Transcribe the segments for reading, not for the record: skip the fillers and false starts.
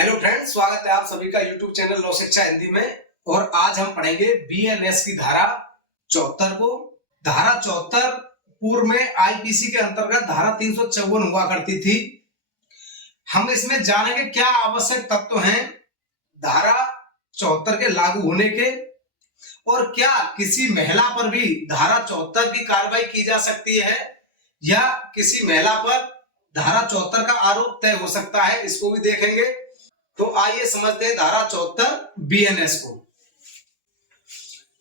Hello friends, स्वागत है आप सभी का यूट्यूब चैनल लो शिक्षा हिंदी में। और आज हम पढ़ेंगे बीएनएस की धारा 74 को। धारा 74 पूर्व में आईपीसी के अंतर्गत धारा 354 हुआ करती थी। हम इसमें जानेंगे क्या आवश्यक तत्व हैं धारा 74 के लागू होने के, और क्या किसी महिला पर भी धारा 74 की कार्रवाई की जा सकती है या किसी महिला पर धारा 74 का आरोप तय हो सकता है, इसको भी देखेंगे। तो आइए समझते हैं धारा 74 बीएनएस को।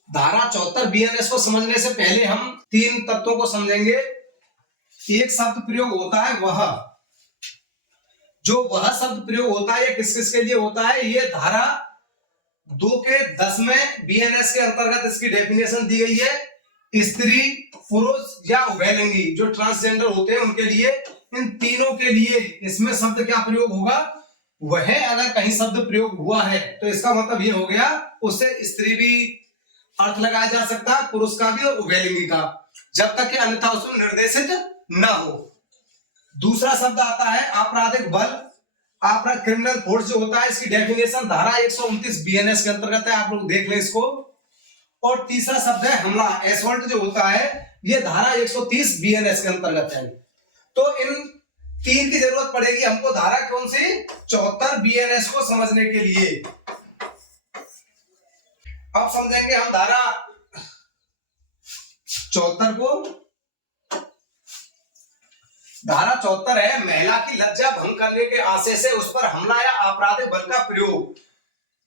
धारा 74 बीएनएस को समझने से पहले हम तीन तत्वों को समझेंगे। एक शब्द प्रयोग होता है वह, जो वह शब्द प्रयोग होता है ये किस किस के लिए होता है, ये धारा 2 के 10 में बीएनएस के अंतर्गत इसकी डेफिनेशन दी गई है। स्त्री, पुरुष या उभयलिंगी जो ट्रांसजेंडर होते हैं उनके लिए, इन तीनों के लिए इसमें शब्द क्या प्रयोग होगा, वह अगर कहीं शब्द प्रयोग हुआ है तो इसका मतलब ये हो गया उससे स्त्री भी अर्थ लगाया जा सकता है, पुरुष का भी और उभयलिंगी का, जब तक कि अन्यथा उसमें निर्देशित न हो। दूसरा शब्द आता है आपराधिक बल, आपराधिक क्रिमिनल फोर्स जो होता है, इसकी डेफिनेशन धारा 129 बीएनएस के अंतर्गत है, आप लोग देख लें इसको। और तीसरा शब्द है हमला, एसॉल्ट जो होता है, ये धारा 130 बीएनएस के अंतर्गत है। तो इन तीन की जरूरत पड़ेगी हमको धारा कौन सी 74 बीएनएस को समझने के लिए। अब समझेंगे हम धारा 74 को। धारा 74 है महिला की लज्जा भंग करने के आशय से उस पर हमला या आपराधिक बल का प्रयोग।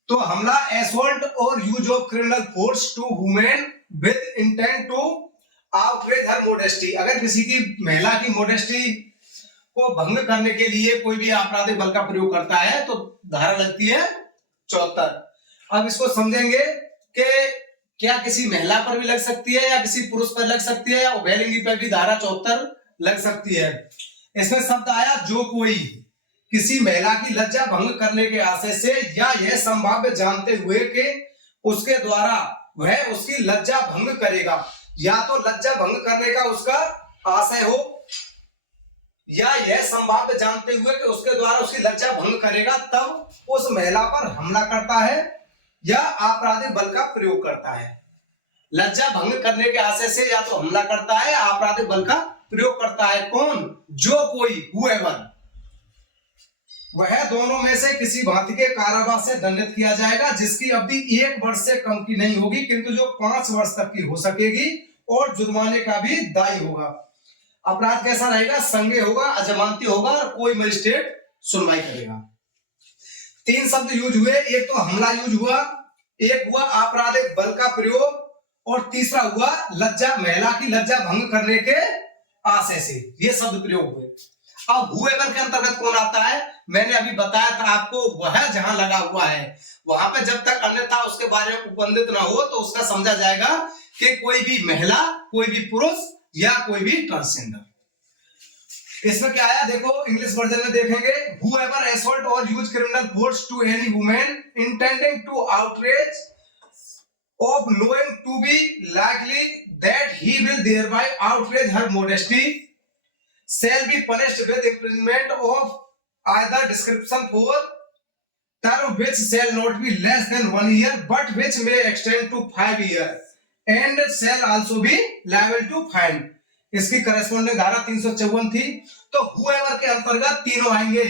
तो हमला, एसॉल्ट और use of criminal force to women with intent to outrage her modesty. अगर किसी की महिला की मोडेस्टी को भंग करने के लिए कोई भी आपराधिक बल का प्रयोग करता है तो धारा लगती है 74। अब इसको समझेंगे कि क्या किसी महिला पर भी लग सकती है या किसी पुरुष पर लग सकती है या उभयलिंगी पर भी धारा 74 लग सकती है। इसमें शब्द आया जो कोई किसी महिला की लज्जा भंग करने के आशय से या यह संभाव्य जानते हुए कि उसके द्वारा वह उसकी लज्जा भंग करेगा, या तो लज्जा भंग करने का उसका आशय हो या यह संभाव्य जानते हुए कि उसके द्वारा उसकी लज्जा भंग करेगा, तब उस महिला पर हमला करता है या आपराधिक बल का प्रयोग करता है। लज्जा भंग करने के आशय से या तो हमला करता है या आपराधिक बल का प्रयोग करता है। कौन? जो कोई, whoever। वह दोनों में से किसी भांति के कारावास से दंडित किया जाएगा जिसकी अवधि 1 वर्ष से कम की नहीं होगी, किंतु जो 5 वर्ष तक की हो सकेगी, और जुर्माने का भी दायी होगा। अपराध कैसा रहेगा? संज्ञेय होगा, अजमानती होगा और कोई मजिस्ट्रेट सुनवाई करेगा। 3 शब्द यूज हुए, एक तो हमला यूज हुआ, एक हुआ आपराधिक बल का प्रयोग, और तीसरा हुआ लज्जा, महिला की लज्जा भंग करने के आशय से, ये शब्द प्रयोग हुए। अब whoever के अंतर्गत कौन आता है? मैंने अभी बताया था आपको, वह जहां लगा हुआ है वहां पे जब तक अन्यथा उसके बारे में उपबंधित ना हो तो उसका समझा जाएगा कि कोई भी महिला, कोई भी पुरुष या कोई भी ट्रांसजेंडर। इसमें क्या आया देखो, इंग्लिश वर्जन में देखेंगे, whoever assault or use criminal force to any woman intending to outrage of knowing to be likely that he will thereby outrage her modesty shall be punished with imprisonment of either description for term which shall not be less than 1 year but which may extend to 5 years and shall also be liable to fine। इसकी corresponding धारा 354 थी। तो whoever के अंतर्गत तीनों आएंगे,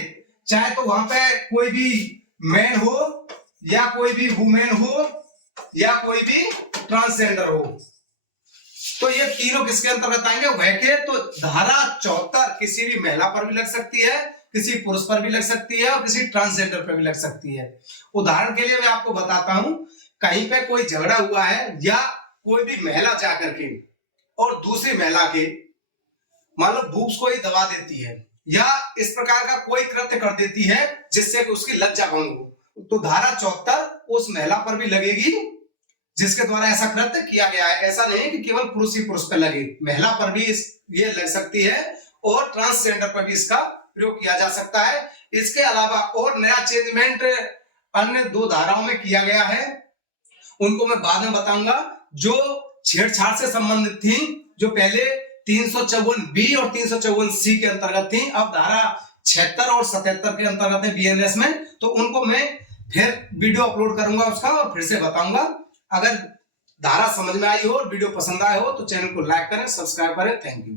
चाहे तो वहां पे कोई भी मैन हो या कोई भी वुमेन हो या कोई भी ट्रांसजेंडर हो, तो ये तीनों किसके अंतर्गत आएंगे? वह के। तो धारा 74 किसी भी महिला पर भी लग सकती है, किसी पुरुष पर भी लग सकती है और किसी ट्रांसजेंडर पर भी लग सकती है। उदाहरण के लिए मैं आपको बताता हूं, कहीं पे कोई झगड़ा हुआ है या कोई भी महिला जाकर के और दूसरी महिला के मान लो बूब्स को ही दबा देती है या इस प्रकार का कोई कृत्य कर देती है जिससे कि उसकी लज्जा भंग हो, तो धारा 74 उस महिला पर भी लगेगी जिसके द्वारा ऐसा कृत्य किया गया है। ऐसा नहीं कि केवल पुरुष ही पुरुष पर लगे, महिला पर भी ये लग सकती है और ट्रांसजेंडर पर भी इसका प्रयोग किया जा सकता है। इसके अलावा और नया चेंजमेंट अन्य 2 धाराओं में किया गया है, उनको मैं बाद में बताऊंगा, जो छेड़छाड़ से संबंधित थी, जो पहले 354 बी और 354 सी के अंतर्गत थी, अब धारा 76 और 77 के अंतर्गत है BNS में, तो उनको मैं फिर वीडियो अपलोड करूंगा उसका और फिर से बताऊंगा। अगर धारा समझ में आई हो और वीडियो पसंद आए हो तो चैनल को लाइक करें, सब्सक्राइब करें। Thank you.